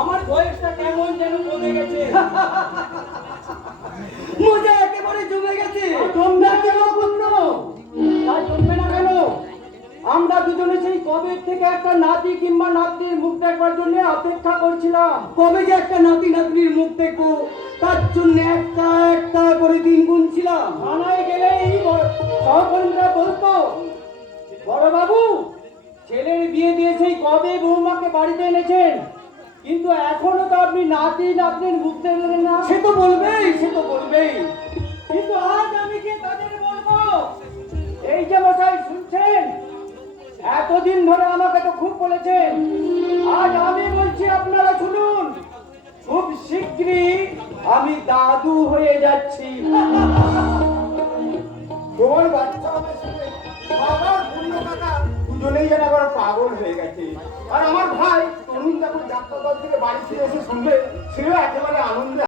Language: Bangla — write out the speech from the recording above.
আমার বয়সটা কেমন যেন কমে গেছে। মজা একেবারে জমে গেছে। জমবে না কেন পুত্র? তাই জমবে না কেন? আমরা দুজনে সেই কবে থেকে একটা নাতি কিংবা নাতনির মুখ দেখবার জন্য অপেক্ষা করছিলাম। কবে যে একটা নাতি নাতনির মুখ দেখবো তার জন্য একটা একটা করে দিন গুনছিলাম। থানায় গেলেই সহকর্মীরা বলতো, বড় বাবু ছেলের বিয়ে দিয়ে সেই কবে বৌমাকে বাড়িতে এনেছেন, কিন্তু এখনো তো আপনি নাতি নাতনির মুখ দেখলেন না। সে তো বলবেই, সে তো বলবেই। কিন্তু আজ আমি কি তাদের বলবো? এই যে মশাই শুনছেন, এতদিন ধরে আমাকে তো খুব বলেছেন, আজ আমি বলছি আপনারা শুনুন, খুব শীঘ্রই আমি দাদু হয়ে যাচ্ছি। তোর বাচ্চা হবে শুনে বাবার পুণ্য কাকা দুজনেই যেন আবার পাগল হয়ে গেছে। আর আমার ভাই তরুণ যখন যাত্রা দল থেকে বাড়ি ফিরে এসে শুনবে, সেও একেবারে আনন্দে